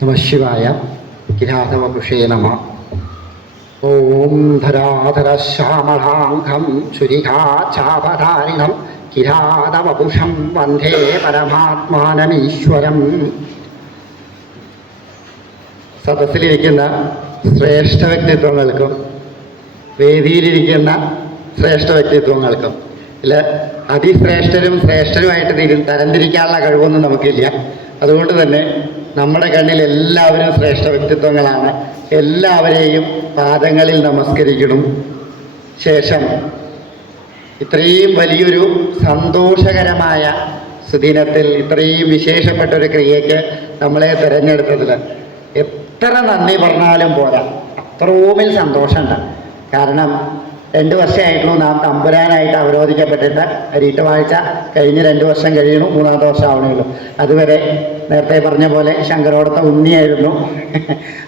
നമഃ ശിവായ. കിരാതവപുഷേ നമഃ. ഓം ധരാധരശ്യാമളാംഘം ശുരികാചാപധാരിണം കിരാതവപുഷം വന്ദേ പരമാത്മാനമീശ്വരം. സദസ്സിലിരിക്കുന്ന ശ്രേഷ്ഠ വ്യക്തിത്വങ്ങൾക്കും വേദിയിലിരിക്കുന്ന ശ്രേഷ്ഠ വ്യക്തിത്വങ്ങൾക്കും അതിശ്രേഷ്ഠരും ശ്രേഷ്ഠരുമായിട്ട് തരംതിരിക്കാനുള്ള കഴിവൊന്നും നമുക്കില്ല. അതുകൊണ്ട് തന്നെ നമ്മുടെ കണ്ണിൽ എല്ലാവരും ശ്രേഷ്ഠ വ്യക്തിത്വങ്ങളാണ്. എല്ലാവരെയും പാദങ്ങളിൽ നമസ്കരിക്കണം. ശേഷം ഇത്രയും വലിയൊരു സന്തോഷകരമായ സുദിനത്തിൽ ഇത്രയും വിശേഷപ്പെട്ടൊരു ക്രിയയ്ക്ക് നമ്മളെ തിരഞ്ഞെടുത്തതിൽ എത്ര നന്ദി പറഞ്ഞാലും പോരാ. അത്രയും സന്തോഷമുണ്ട്. കാരണം 2 വർഷമായിട്ടുള്ളൂ നാം തമ്പുരാനായിട്ട് അവരോധിക്കപ്പെട്ടിട്ട്. അരീട്ടവാഴ്ച കഴിഞ്ഞ് 2 വർഷം കഴിയണു, 3-ാമത്തെ വർഷം ആവണുള്ളൂ. അതുവരെ നേരത്തെ പറഞ്ഞ പോലെ ശങ്കരോടത്തെ ഉണ്ണിയായിരുന്നു.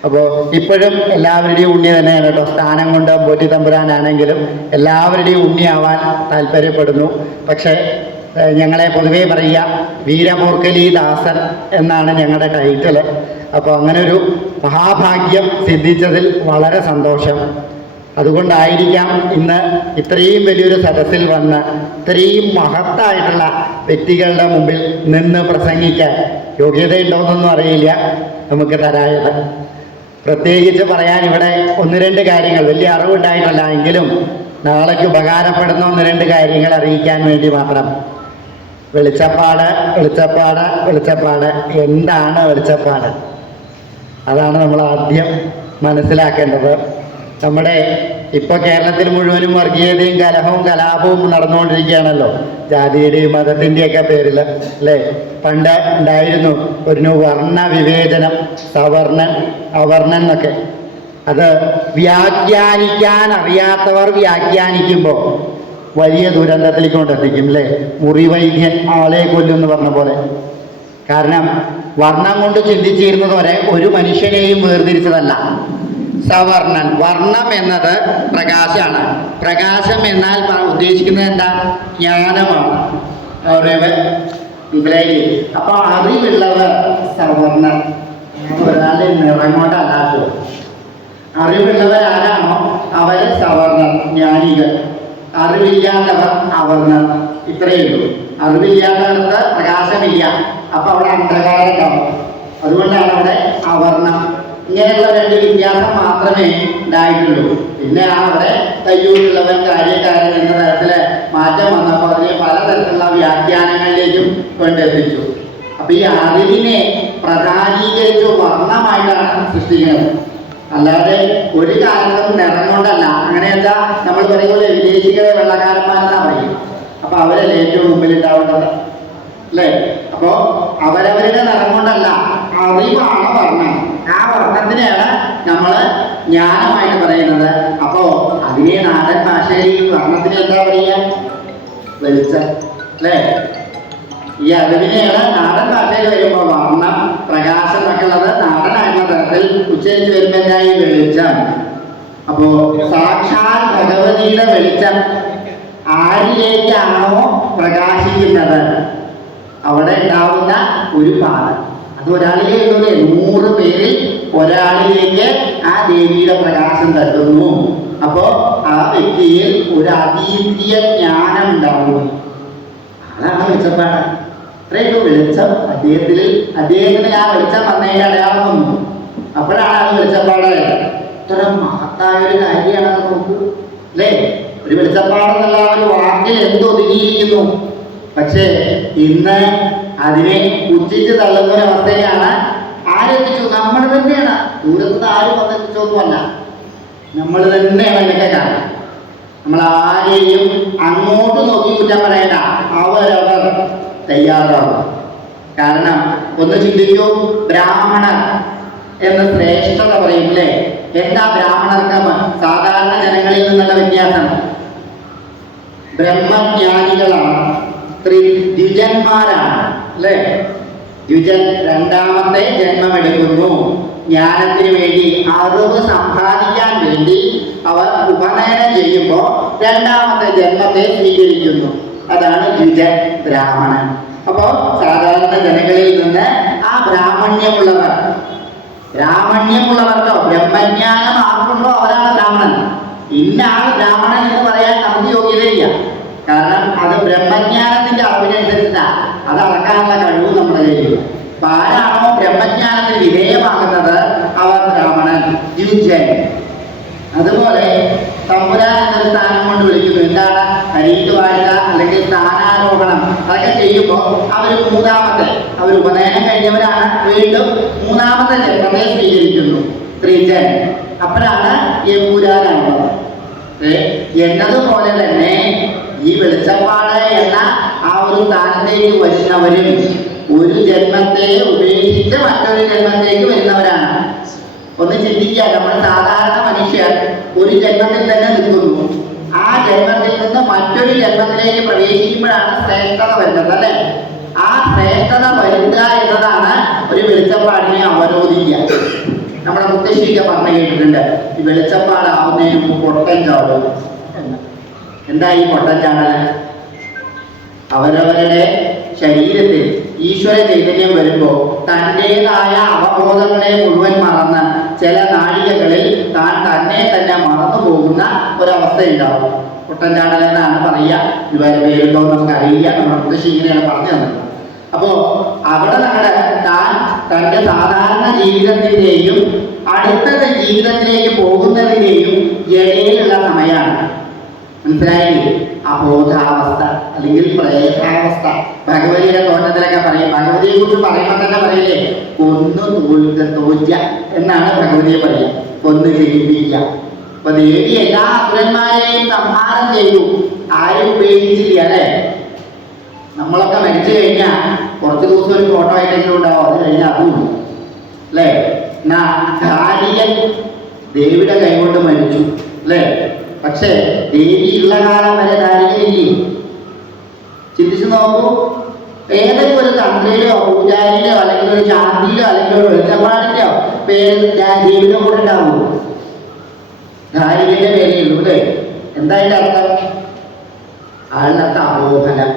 അപ്പോൾ ഇപ്പോഴും എല്ലാവരുടെയും ഉണ്ണി തന്നെയാണ് കേട്ടോ. സ്ഥാനം കൊണ്ട് പോറ്റി തമ്പുരാനാണെങ്കിലും എല്ലാവരുടെയും ഉണ്ണിയാവാൻ താല്പര്യപ്പെടുന്നു. പക്ഷേ ഞങ്ങളെ പൊതുവേ പറയുക വീരമൂർക്കലി ദാസൻ എന്നാണ് ഞങ്ങളുടെ ടൈറ്റിൽ. അപ്പോൾ അങ്ങനെ ഒരു മഹാഭാഗ്യം സിദ്ധിച്ചതിൽ വളരെ സന്തോഷം. അതുകൊണ്ടായിരിക്കാം ഇന്ന് ഇത്രയും വലിയൊരു സദസ്സിൽ വന്ന് ഇത്രയും മഹത്തായിട്ടുള്ള വ്യക്തികളുടെ മുമ്പിൽ നിന്ന് പ്രസംഗിക്കാൻ യോഗ്യതയുണ്ടോയെന്നൊന്നും അറിയില്ല നമുക്ക് തരായത്. പ്രത്യേകിച്ച് പറയാൻ ഇവിടെ 1-2 കാര്യങ്ങൾ, വലിയ അറിവുണ്ടായിട്ടല്ല എങ്കിലും നാളേക്ക് ഉപകാരപ്പെടുന്ന 1-2 കാര്യങ്ങൾ അറിയിക്കാൻ വേണ്ടി മാത്രം. വെളിച്ചപ്പാട് വെളിച്ചപ്പാട് വെളിച്ചപ്പാട്. എന്താണ് വെളിച്ചപ്പാട്? അതാണ് നമ്മൾ ആദ്യം മനസ്സിലാക്കേണ്ടത്. നമ്മുടെ ഇപ്പോൾ കേരളത്തിൽ മുഴുവനും വർഗീയതയും കലഹവും കലാപവും നടന്നുകൊണ്ടിരിക്കുകയാണല്ലോ, ജാതിയുടെയും മതത്തിൻ്റെയൊക്കെ പേരിൽ അല്ലേ. പണ്ട് ഉണ്ടായിരുന്നു ഒരു വർണ്ണ വിവേചനം, സവർണൻ അവർണൻ എന്നൊക്കെ. അത് വ്യാഖ്യാനിക്കാൻ അറിയാത്തവർ വ്യാഖ്യാനിക്കുമ്പോൾ വലിയ ദുരന്തത്തിലേക്ക് കൊണ്ടെത്തിക്കും അല്ലേ. മുറിവൈദ്യൻ ആളെ കൊല്ലുമെന്ന് പറഞ്ഞ പോലെ. കാരണം വർണ്ണം കൊണ്ട് ചിന്തിച്ചിരുന്നത് വരെ ഒരു മനുഷ്യനെയും വേർതിരിച്ചതല്ല സവർണൻ. വർണ്ണം എന്നത് പ്രകാശമാണ്. പ്രകാശം എന്നാൽ ഉദ്ദേശിക്കുന്നത് എന്താ? ജ്ഞാനമാണ്. അപ്പൊ അറിവുള്ളവർ സവർണൻ. ഒരാളെ നിറം കൊണ്ടല്ലാത്തോ. അറിവുള്ളവർ ആരാണോ അവര് സവർണൻ, ജ്ഞാനികൾ. അറിവില്ലാത്തവർ അവർണർ. ഇത്രയേ ഉള്ളൂ. അറിവില്ലാത്തവർക്ക് പ്രകാശമില്ല, അപ്പൊ അവിടെ അന്ധകാരം ഉണ്ടാവും. അതുകൊണ്ടാണ് അവിടെ അവർണം. ഇങ്ങനെയുള്ള 2 വ്യത്യാസം മാത്രമേ ഉണ്ടായിട്ടുള്ളൂ. പിന്നെ അവിടെ കയ്യൂരുള്ളവൻ കാര്യക്കാരൻ എന്ന തരത്തില് മാറ്റം വന്നപ്പോൾ അതിനെ പലതരത്തിലുള്ള വ്യാഖ്യാനങ്ങളിലേക്കും കൊണ്ടെത്തിച്ചു. അപ്പൊ ഈ അറിവിനെ പ്രധാനീകരിച്ചു വർണ്ണമായിട്ടാണ് സൃഷ്ടിക്കുന്നത്. അല്ലാതെ ഒരു കാലത്തും നിറം കൊണ്ടല്ല. അങ്ങനെയല്ല നമ്മൾ പറയുമ്പോൾ വിദേശികളെ വെള്ളക്കാരന്മാരെന്നാ പറയും. അപ്പൊ അവരല്ലേ ഏറ്റവും മുമ്പിൽ ഉണ്ടാവേണ്ടത് അല്ലേ. അപ്പോ അവരവരുടെ നിറം കൊണ്ടല്ല, അറിവാണ് വർണ്ണം. ആ വർണ്ണത്തിനെയാണ് നമ്മൾ ജ്ഞാനമായിട്ട് പറയുന്നത്. അപ്പോ അതിനെ നാടൻ ഭാഷയിൽ വർണ്ണത്തിന് എന്താ പറയുക? വെളിച്ചം അല്ലേ. ഈ അറിവിനെയാണ് നാടൻ ഭാഷയിൽ വരുമ്പോൾ വർണ്ണം, പ്രകാശം എന്നൊക്കെ ഉള്ളത് നാടനായിട്ടുള്ള തരത്തിൽ ഉച്ചരിച്ച് വരുമ്പോൾ എന്തായി? വെളിച്ചം. അപ്പോ സാക്ഷാൽ ഭഗവതിയുടെ വെളിച്ചം ആരിലേക്കാണോ പ്രകാശിക്കുന്നത് അവിടെ ഉണ്ടാവുന്ന ഒരു പാദം. അത് ഒരാളിലേക്ക് 100 പേരിൽ ഒരാളിലേക്ക് ആ ദേവിയുടെ പ്രകാശം തട്ടുന്നു. അപ്പോ ആ വ്യക്തിയിൽ ഒരു അതീന്ദ്രിയ ജ്ഞാനം ഉണ്ടാവും. അതാണ് വെളിച്ചപ്പാട്. അത്രയും വെളിച്ചം അദ്ദേഹത്തിന് ആ വെളിച്ചം വന്നതിന്റെ അടയാളം വന്നു. അപ്പോഴാണ് അത് വെളിച്ചപ്പാട്. ഇത്ര മഹത്തായ ഒരു കാര്യമാണ് നോക്കൂ അല്ലേ. ഒരു വെളിച്ചപ്പാടെന്നുള്ള ഒരു വാക്കിൽ എന്തൊതുങ്ങിയിരിക്കുന്നു. പക്ഷേ ഇന്ന് അതിനെ പുച്ഛിച്ച് തള്ളുന്ന ഒരവസ്ഥയാണ്. ആരെത്തിച്ചു? നമ്മൾ തന്നെയാണ്. ദൂരത്ത് ആരും വന്നെത്തിച്ചൊന്നുമല്ല, നമ്മൾ തന്നെയാണ് ഇതിനൊക്കെ കാരണം. നമ്മൾ ആരെയും അങ്ങോട്ട് നോക്കി കുറ്റം പറയണ്ട. അവരവർ തയ്യാറാവും. കാരണം ഒന്ന് ചിന്തിക്കൂ, ബ്രാഹ്മണർ എന്ന് ശ്രേഷ്ഠത പറയില്ലേ. എന്താ ബ്രാഹ്മണർക്ക് സാധാരണ ജനങ്ങളിൽ നിന്നുള്ള വ്യത്യാസം? ബ്രഹ്മജ്ഞാനികളാണ്, ദ്വിജന്മാരാണ് അല്ലേ. ദ്വിജൻ 2ാമത്തെ ജന്മമെടുക്കുന്നു. ജ്ഞാനത്തിന് വേണ്ടി, അറിവ് സമ്പാദിക്കാൻ വേണ്ടി അവർ ഉപനയനം ചെയ്യുമ്പോൾ 2ാമത്തെ ജന്മത്തെ സ്വീകരിക്കുന്നു. അതാണ് ദ്വിജൻ, ബ്രാഹ്മണൻ. അപ്പോ സാധാരണ ജനങ്ങളിൽ നിന്ന് ആ ബ്രാഹ്മണ്യമുള്ളവർക്കോ ബ്രഹ്മജ്ഞാനം ആർക്കുണ്ടോ അവരാണ് ബ്രാഹ്മണൻ. ഇന്ന ആൾ ബ്രാഹ്മണൻ എന്ന് പറയാൻ നമുക്ക് യോഗ്യതയില്ല. കാരണം അത് ബ്രഹ്മജ്ഞാനത്തിന്റെ അളവിനനുസരിച്ചാണ്, അത് അളക്കാനുള്ള കഴിവ് നമ്മുടെ കയ്യിലില്ല. അപ്പൊ ആരാണോ ബ്രഹ്മജ്ഞാനത്തിന് വിധേയമാകുന്നത് അവർ ബ്രാഹ്മണൻ, ദ്വിജൻ. അതുപോലെ തമ്പുരാൻ എന്നൊരു സ്ഥാനം കൊണ്ട് വിളിക്കുന്നു. എന്താണ്? കരീറ്റ് വാഴ്ച അല്ലെങ്കിൽ സ്ഥാനാരോഹണം അതൊക്കെ ചെയ്യുമ്പോൾ അവർ ഉപനയനം കഴിഞ്ഞവരാണ്, വീണ്ടും മൂന്നാമത്തെ ജന്മത്തെ സ്വീകരിക്കുന്നു, ത്രിജൻ. അപ്പോഴാണ് എമ്പുരാനാവുന്നത്. എന്നതുപോലെ തന്നെ ഈ വെളിച്ചപ്പാട് എന്ന ആ ഒരു സ്ഥാനത്തേക്ക് വരുന്നവരും ഒരു ജന്മത്തെ ഉപേക്ഷിച്ച് മറ്റൊരു ജന്മത്തേക്ക് വരുന്നവരാണ്. ഒന്ന് ചിന്തിക്കുക, നമ്മൾ സാധാരണ മനുഷ്യർ ഒരു ജന്മത്തിൽ തന്നെ നിൽക്കുന്നു. ആ ജന്മത്തിൽ നിന്ന് മറ്റൊരു ജന്മത്തിലേക്ക് പ്രവേശിക്കുമ്പോഴാണ് ശ്രേഷ്ഠത വരുന്നത്, അല്ലെ? ആ ശ്രേഷ്ഠത വരുത്തുക എന്നതാണ് ഒരു വെളിച്ചപ്പാടിനെ അവരോധിക്കുക. നമ്മുടെ മുത്തശ്ശിയൊക്കെ പറഞ്ഞു കേട്ടിട്ടുണ്ട്, ഈ വെളിച്ചപ്പാടാവുന്നതിന് മുമ്പ് പൊട്ടൻ ചാടും. എന്താ ഈ പൊട്ടൻ ചാടല്? അവരവരുടെ ശരീരത്തിൽ ഈശ്വര ചൈതന്യം വരുമ്പോൾ തൻ്റെതായ അവബോധങ്ങളെ മുഴുവൻ മറന്ന് ചില നാഴികകളിൽ താൻ തന്നെ മറന്നു പോകുന്ന ഒരവസ്ഥയുണ്ടാവും. പൊട്ടൻ ചാടൽ എന്നാണ് പറയുക. ഇതുവരെ പേരുണ്ടോ നമുക്ക് അറിയില്ല, നമ്മുടെ മുത്തശ്ശി ഇങ്ങനെയാണ് പറഞ്ഞു തന്നത്. അപ്പോ അവിടെ താൻ തൻ്റെ സാധാരണ ജീവിതത്തിൻ്റെയും അടുത്ത ജീവിതത്തിലേക്ക് പോകുന്നതിൻ്റെയും ഇടയിലുള്ള സമയമാണ്. മനസ്സിലായില്ലേ? അബോധാവസ്ഥ അല്ലെങ്കിൽ പ്രേതാവസ്ഥ. ഭഗവതിയുടെ തോറ്റത്തിലൊക്കെ പറയും. ഭഗവതിയെ കുറിച്ച് പറയുമ്പോൾ തന്നെ പറയില്ലേ, തോറ്റ എന്നാണ് ഭഗവതിയെ പറയുക, കൊന്നു ജയിപ്പിക്കുക. അപ്പൊ ദേവി എല്ലാ അസുരന്മാരെയും സംഹാരം ചെയ്തു, ആരും ഉപേക്ഷിച്ചില്ല, അല്ലെ? നമ്മളൊക്കെ മരിച്ചു കഴിഞ്ഞാൽ കുറച്ച് ദിവസം ഒരു ഫോട്ടോ ആയിട്ടെങ്കിലും ഉണ്ടാവും, അത് കഴിഞ്ഞാൽ അതും അല്ലേ? എന്നാ ധാരികൻ ദേവിയുടെ കൈകൊണ്ട് മരിച്ചു, അല്ലേ? പക്ഷേ ദേവി ഉള്ള കാലം വരെ ധാരികയില്ലേ? ചിന്തിച്ചു നോക്കൂ. ഏതെങ്കിലും ഒരു തന്ത്രിയിലോ പൂജാരിയിലോ അല്ലെങ്കിൽ ഒരു ശാന്തിയിലോ അല്ലെങ്കിൽ ഒരു വെളിച്ചപ്പാടിന്റെയോ പേര് ദേവിയുടെ കൂടെ ഉണ്ടാവൂ? ധാരികന്റെ പേരേ ഉള്ളൂ, അല്ലേ? എന്താ അതിന്റെ അർത്ഥം? ആളിനകത്ത് അബോധനം.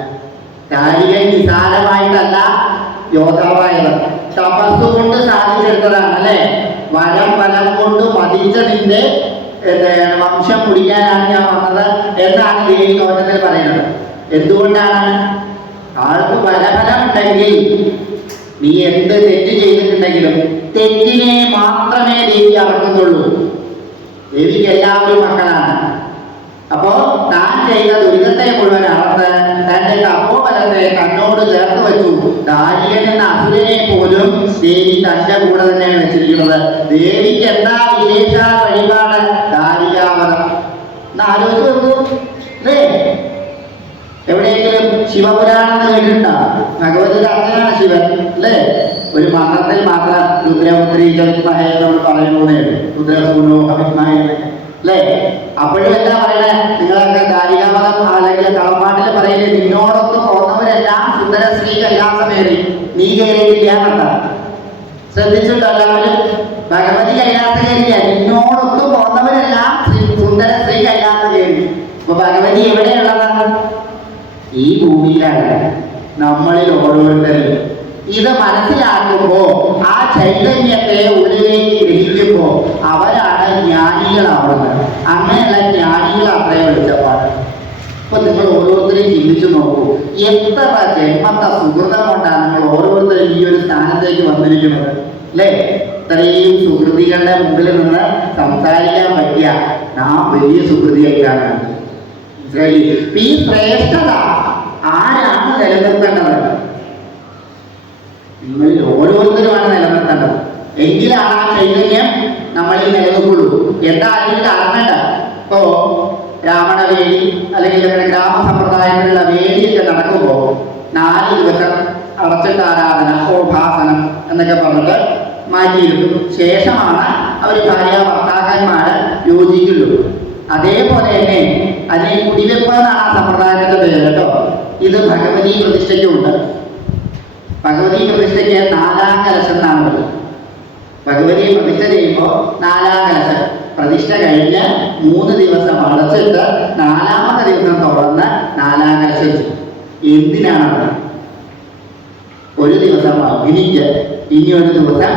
ധാരികൻ നിസാരമായിട്ടല്ല യോദ്ധാവായത്, തപസ് കൊണ്ട് സാധിച്ചെടുത്തതാണ്, അല്ലെ? വരം കൊണ്ട് മതിച്ചതിന്റെ വംശം കുടിക്കാനാണ് ഞാൻ വന്നത് എന്നാണ് ദേവി തോറ്റത്തിൽ പറയുന്നത്. എന്തുകൊണ്ടാണ്? ആൾക്ക് ബലഫലം ഉണ്ടെങ്കിൽ നീ എന്ത് തെറ്റ് ചെയ്തിട്ടുണ്ടെങ്കിലും തെറ്റിനെ മാത്രമേ ദേവി അറക്കുന്നുള്ളൂ. ദേവിക്ക് എല്ലാവരും മക്കളാണ്. അപ്പോ താൻ ചെയ്ത ദുരിതത്തെ മുഴുവൻ അളന്ന് തന്റെ തപോബലത്തെ തന്നോട് ചേർത്ത് വെച്ചു. ധാരികൻ എന്ന അസുരനെ പോലും ദേവി തന്റെ കൂടെ തന്നെയാണ് വെച്ചിരിക്കുന്നത്. ദേവിക്ക് എന്താ വിശേഷ വഴിപാട്? ധാരികാവനം. എന്ന് ആലോചിച്ച് നോക്കൂ, അല്ലേ? എവിടെയെങ്കിലും ശിവപുരാണം കേട്ടിട്ടുണ്ടോ? ഭഗവതിയുടെ അച്ഛനാണ് ശിവൻ, അല്ലേ? ഒരു മന്ത്രത്തിൽ മാത്രം രുദ്രപുത്രി ജന്മഹേ നമ്മൾ പറയുന്നേ, രുദ്രസൂനോഹവിദ്മഹേ, അല്ലേ? അപ്പോഴും എന്താ പറയണേ? നിങ്ങളൊക്കെ ധാരികാവനം അല്ലെങ്കിൽ കളപ്പാട്ടിൽ പറയില്ലേ, നിന്നോടൊത്ത് പോന്നവരെല്ലാം സുന്ദരശ്രീ കൈലാസമേറി, നീ കയറിയിട്ടില്ല എന്നല്ല. ശ്രദ്ധിച്ചിട്ടോ എല്ലാവരും? ഭഗവതി കൈലാസ കയറില്ല, നിന്നോടൊത്ത് പോന്നവരെല്ലാം സുന്ദരശ്രീ കൈലാസ കയറി. അപ്പൊ ഭഗവതി എവിടെയുള്ളതാണ്? ഈ ഭൂമിയിലാണ്, നമ്മളിൽ ഓരോരുത്തരും. ഇത് മനസ്സിലാക്കുമ്പോ ആ ചൈതന്യത്തെ ഉള്ളിലേക്ക് ഗ്രഹിക്കുമ്പോ അവരാണ് ജ്ഞാനികളാവുന്നത്. അങ്ങനെയുള്ള ജ്ഞാനികൾ അത്രയും വെളിച്ചപ്പാട്. ഇപ്പൊ നിങ്ങൾ ഓരോരുത്തരെയും ചിന്തിച്ചു നോക്കൂ, എത്ര ജന്മത്തെ സുഹൃതം കൊണ്ടാണ് നിങ്ങൾ ഓരോരുത്തരും ഈ ഒരു സ്ഥാനത്തേക്ക് വന്നിരിക്കുന്നത്, അല്ലേ? ഇത്രയും സുഹൃതികളുടെ മുമ്പിൽ നിന്ന് സംസാരിക്കാൻ പറ്റിയ നാം വലിയ സുഹൃതിയായിട്ടാണ്. ഈ ശ്രേഷ്ഠത ആരാണ് നിലനിർത്തേണ്ടത്? നിങ്ങളിൽ ഓരോരുത്തരുമാണ് നിലനിർത്തേണ്ടത്. എങ്കിലാണ് ആ ചൈതന്യം നമ്മളിൽ നിലനിൽക്കുള്ളൂ. എന്താ അതിന് കാരണമുണ്ട്? ഇപ്പോ ബ്രാഹ്മണവേദി അല്ലെങ്കിൽ ഗ്രാമസമ്പ്രദായത്തിലുള്ള വേദിയൊക്കെ നടക്കുമ്പോൾ 4 ദിവസം അടച്ചിട്ട് ആരാധന, ഉപാസനം എന്നൊക്കെ പറഞ്ഞിട്ട് മാറ്റിയിരുന്നു. ശേഷമാണ് അവർ ഭാര്യ ഭർത്താക്കന്മാര് യോജിക്കുള്ളൂ. അതേപോലെ തന്നെ അതിനെ കുടിവെപ്പ് എന്നാണ് ആ സമ്പ്രദായത്തിന്റെ പേര്, കേട്ടോ. ഇത് ഭഗവതി പ്രതിഷ്ഠയ്ക്കുണ്ട്. ഭഗവതി പ്രതിഷ്ഠയ്ക്ക് 4-ാം കലശം എന്നാണ് പറയുന്നത്. ഭഗവതി പ്രതിഷ്ഠ ചെയ്യുമ്പോൾ 4-ാം കലശം പ്രതിഷ്ഠ കഴിഞ്ഞ് 3 ദിവസം അടച്ചിട്ട് 4-ാമത്തെ ദിവസം തുറന്ന് 4-ാം കലശം ചെയ്യും. എന്തിനാണ്? ഒരു ദിവസം അഗ്നിക്ക്, ഇനി ഒരു ദിവസം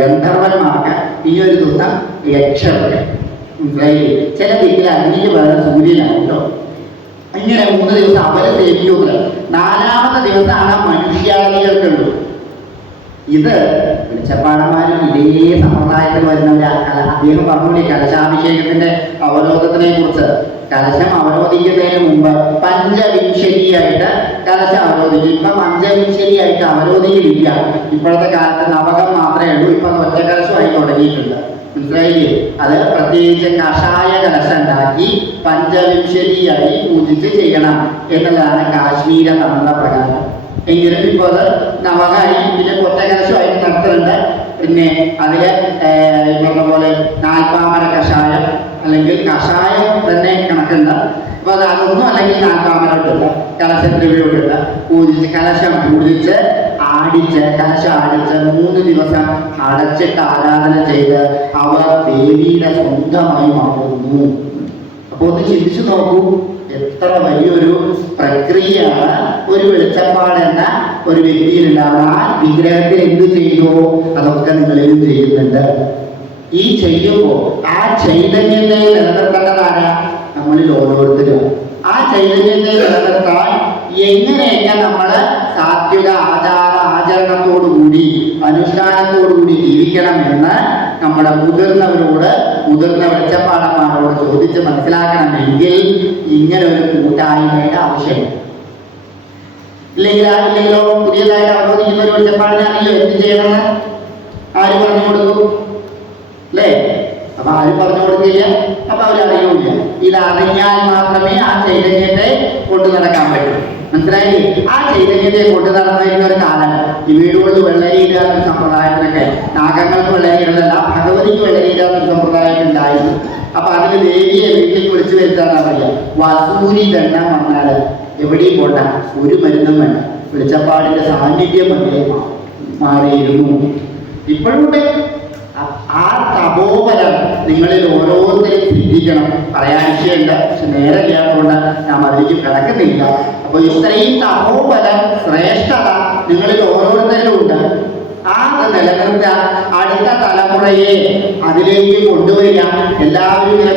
ഗന്ധർവന്മാർക്ക്, ഇനി ഒരു ദിവസം യക്ഷർക്ക്. ചില ദിക്കിൽ അഗ്നിക്ക് പകരം സൂര്യനാണ് കേട്ടോ. ഇങ്ങനെ 3 ദിവസം അവരെ സേവിക്കുന്നത്. 4ാമത്തെ ദിവസമാണ് മനുഷ്യാദികൾക്കുള്ളൂ. ഇത് വെളിച്ചപ്പാടന്മാരും ഇതേ സമ്പ്രദായത്തിൽ വരുന്നവരാണ്. അദ്ദേഹം പറഞ്ഞുകൂടി കലശാഭിഷേകത്തിന്റെ അവരോധത്തിനെ കുറിച്ച്. കലശം അവരോധിക്കുന്നതിന് മുമ്പ് പഞ്ചവിംശതിയായിട്ട് കലശം അവരോധിക്കും. ഇപ്പൊ പഞ്ചവിംശതിയായിട്ട് അവരോധിക്കലില്ല. ഇപ്പോഴത്തെ കാലത്ത് നവകം മാത്രമേ ഉള്ളൂ. ഇപ്പൊ ഒറ്റ കലശമായി തുടങ്ങിയിട്ടുണ്ട്. മനസ്സിലായില്ലേ? അത് പ്രത്യേകിച്ച് കഷായ കലശം ഉണ്ടാക്കി പഞ്ചവിംശതിയായി പൂജിച്ച് ചെയ്യണം എന്നുള്ളതാണ് കാശ്മീര തന്ത്രപ്രകാരം. എങ്കിലും ഇപ്പോൾ അത് നവകായി പിന്നെ ഒറ്റ കലശമായിട്ട് നടത്തുന്നുണ്ട്. പിന്നെ അതില് പറഞ്ഞ പോലെ 4 കഷായം അല്ലെങ്കിൽ കഷായം തന്നെ കണക്കുണ്ട്. അപ്പൊ അതൊന്നും അല്ലെങ്കിൽ 4 ഇട്ടില്ല, കലശദ്രവ്യമിട്ടില്ല, പൂജിച്ച് കലശം പൂജിച്ച് ആടിച്ച് കലശം ആടിച്ച് 3 ദിവസം അടച്ചിട്ട് ആരാധന ചെയ്ത് അവർ ദേവിയുടെ സ്വന്തമായി മാറുന്നു. അപ്പൊ ഒന്ന് ചിന്തിച്ചു നോക്കൂ, എത്ര വലിയൊരു പ്രക്രിയയാണ് ഒരു വെളിച്ചപ്പാടെന്ന ഒരു വ്യക്തിയിലുണ്ടാവുക. ആ വിഗ്രഹത്തിൽ എന്ത് ചെയ്യുമോ അതൊക്കെ നിങ്ങളിലും ചെയ്യുന്നുണ്ട്. ഈ ചെയ്യുമ്പോൾ ആ ചൈതന്യത്തെ നിലനിർത്തേണ്ടതാണ് നമ്മളിൽ ഓരോരുത്തരും. ആ ചൈതന്യത്തെ നിലനിർത്താൻ എങ്ങനെയൊക്കെ നമ്മൾ സാത്വിക ആചരണത്തോടുകൂടി അനുഷ്ഠാനത്തോടുകൂടി ജീവിക്കണമെന്ന് നമ്മുടെ മുതിർന്ന വെളിച്ചപ്പാടന്മാരോട് ചോദിച്ച് മനസ്സിലാക്കണമെങ്കിൽ ഇങ്ങനെ ഒരു കൂട്ടായ്മയുടെ ആവശ്യമുണ്ട്. ഇല്ലെങ്കിലോ പുതിയതായിട്ട് അവരോധിക്കുന്ന ഒരു വെളിച്ചപ്പാടിനാണെങ്കിലോ എന്ത് ചെയ്യണമെന്ന് ആര് പറഞ്ഞു കൊടുക്കും? അല്ലേ? അപ്പൊ ആരും പറഞ്ഞു കൊടുക്കില്ല. അപ്പൊ അവരറിയൂല. ഇതറിഞ്ഞാൽ മാത്രമേ ആ ചൈതന്യത്തെ കൊണ്ടു നടക്കാൻ പറ്റൂ. മനസ്സിലായില്ലേ? ആ ചൈതന്യത്തെ കൊണ്ടു നടന്നിരുന്ന ഒരു കാലം ഈ വീടുകളിൽ വെള്ളരിയിടാത്ത സമ്പ്രദായത്തിനൊക്കെ, നാഗങ്ങൾക്ക് വെള്ളരിയിടല്ല, ഭഗവതിക്ക് വെള്ളരിയിടാത്ത സമ്പ്രദായം ഉണ്ടായിരുന്നു. അപ്പൊ അതിന് ദേവിയെ വീട്ടിലേക്ക് വിളിച്ചു വരുത്താൻ അറിയാം. വസൂരി ദണ്ഡം വന്നാൽ എവിടെയും പോണ്ട, ഒരു മരുന്നും വേണ്ട, വെളിച്ചപ്പാടിന്റെ സാന്നിധ്യം വന്നേ മാറിയിരുന്നു. ഇപ്പോഴും ആ തപോബലം നിങ്ങളിൽ ഓരോരുത്തരും ചിന്തിക്കണം. പറയാൻ വിഷയമുണ്ട്, പക്ഷെ നേരെ ഇല്ലാത്തതുകൊണ്ട് നാം അതിലേക്ക് കിടക്കുന്നില്ല. അപ്പൊ ഇത്രയും തപോബലം ശ്രേഷ്ഠത നിങ്ങളിൽ ഓരോരുത്തരും ഉണ്ട്. ആ നിലനിർത്താൻ അടുത്ത തലമുറയെ അതിലേക്ക് കൊണ്ടുവരിക. എല്ലാവരും ഇങ്ങനെ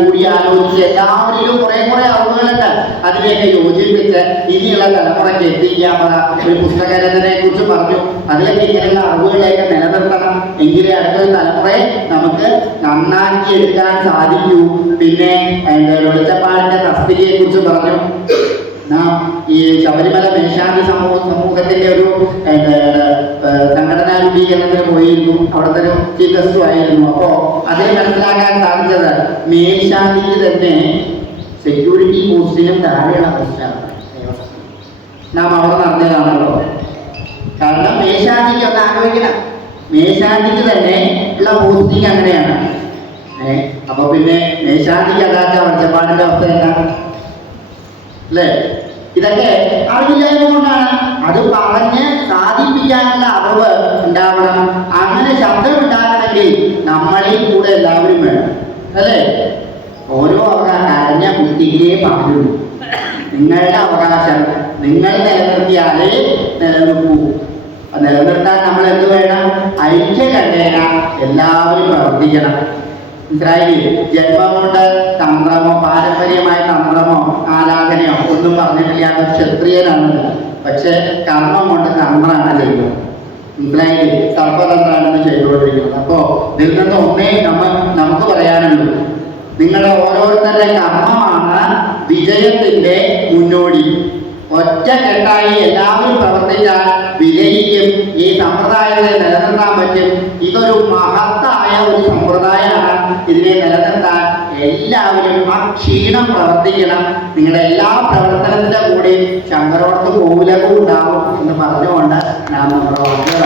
കൂടി ആലോചിച്ച് എല്ലാവരിലും കുറെ അറിവുകളുണ്ട്. അതിലേക്ക് യോജിപ്പിച്ച് ഇനിയുള്ള തലമുറയ്ക്ക് എത്തിക്കാൻ ഒരു പുസ്തകരചനയെ കുറിച്ച് പറഞ്ഞു. അതിലേക്ക് ഇങ്ങനെയുള്ള അറിവുകളെയൊക്കെ നിലനിർത്തണം. എങ്കിലേ അടുത്തൊരു തലമുറയെ നമുക്ക് നന്നാക്കി എടുക്കാൻ സാധിക്കൂ. പിന്നെ വെളിച്ചപ്പാടിന്റെ തസ്തികയെ കുറിച്ച് പറഞ്ഞു. നാം ഈ ശബരിമല മേശാന്തി സമൂഹത്തിന്റെ ഒരു സംഘടനാ രൂപീകരണത്തിന് പോയിരുന്നു. അവിടുത്തെ ഒരു ചീഫ് ഗസ്റ്റും ആയിരുന്നു. അപ്പോ അതിൽ മനസ്സിലാക്കാൻ സാധിച്ചത് മേശാന്തിക്ക് തന്നെ സെക്യൂരിറ്റി പോസ്റ്റിനും താഴെയുള്ള പോസ്റ്റാണ്. നാം അവിടെ നടന്നതാണല്ലോ. കാരണം മേശാന്തിക്ക് ഒന്ന് ആലോചിക്കണം, മേശാന്തിക്ക് തന്നെ ഉള്ള പോസ്റ്റിങ് അങ്ങനെയാണ്. അപ്പൊ പിന്നെ മേശാന്തിക്ക് അതാച്ച വെളിച്ചപ്പാടിന്റെ അവസ്ഥ എന്താണ്? അല്ലേ? ഇതൊക്കെ അറിവില്ലായ്മ കൊണ്ടാണ്. അത് പറഞ്ഞ് സാധിപ്പിക്കാനുള്ള അറിവ് ഉണ്ടാവണം. അങ്ങനെ ശബ്ദം ഉണ്ടാകണമെങ്കിൽ നമ്മളിൽ കൂടെ എല്ലാവരും വേണം. അല്ലേ? ഓരോ അവകാശം അരഞ്ഞ കുട്ടിയെ പാടുള്ളൂ. നിങ്ങളുടെ അവകാശം നിങ്ങൾ നിലനിർത്തിയാലേ നിലനിൽക്കൂ. നിലനിർത്താൻ നമ്മൾ എന്ത് വേണം? ഐക്യകണ്ഠേന എല്ലാവരും പ്രവർത്തിക്കണം. മനസ്സിലായില്ലേ? ജന്മം കൊണ്ട് തന്ത്രമോ പാരമ്പര്യമായ തന്ത്രമോ ആരാധനയോ ഒന്നും പറഞ്ഞിട്ടില്ലാത്ത ക്ഷത്രിയനാണ്. പക്ഷെ കർമ്മം കൊണ്ട് തന്ത്രമാണ് ചെയ്യുന്നത്. മനസ്സിലായില്ലേ? സർപ്പതന്ത്രാണെന്ന് ചെയ്തുകൊണ്ടിരിക്കുന്നത്. അപ്പോ ഇതിൽ നിന്ന് ഒന്നേ നമുക്ക് പറയാനുള്ളൂ, നിങ്ങളുടെ ഓരോരുത്തരുടെ കർമ്മമാണ് വിജയത്തിന്റെ മുന്നോടി. ഒറ്റക്കെട്ടായി എല്ലാവരും പ്രവർത്തിച്ചാൽ വിജയിക്കും. ഈ സമ്പ്രദായത്തെ നിലനിർത്താൻ പറ്റും. ഇതൊരു മഹത്തായ ഒരു സമ്പ്രദായമാണ്. ഇതിനെ നിലനിർത്താൻ എല്ലാവരും അക്ഷീണം പ്രവർത്തിക്കണം. നിങ്ങളുടെ എല്ലാ പ്രവർത്തനത്തിന്റെ കൂടെ ശങ്കരോടത്ത് മൂലകവും ഉണ്ടാവും എന്ന് പറഞ്ഞുകൊണ്ട് ഞാൻ നമ്മുടെ വാക്കുകൾ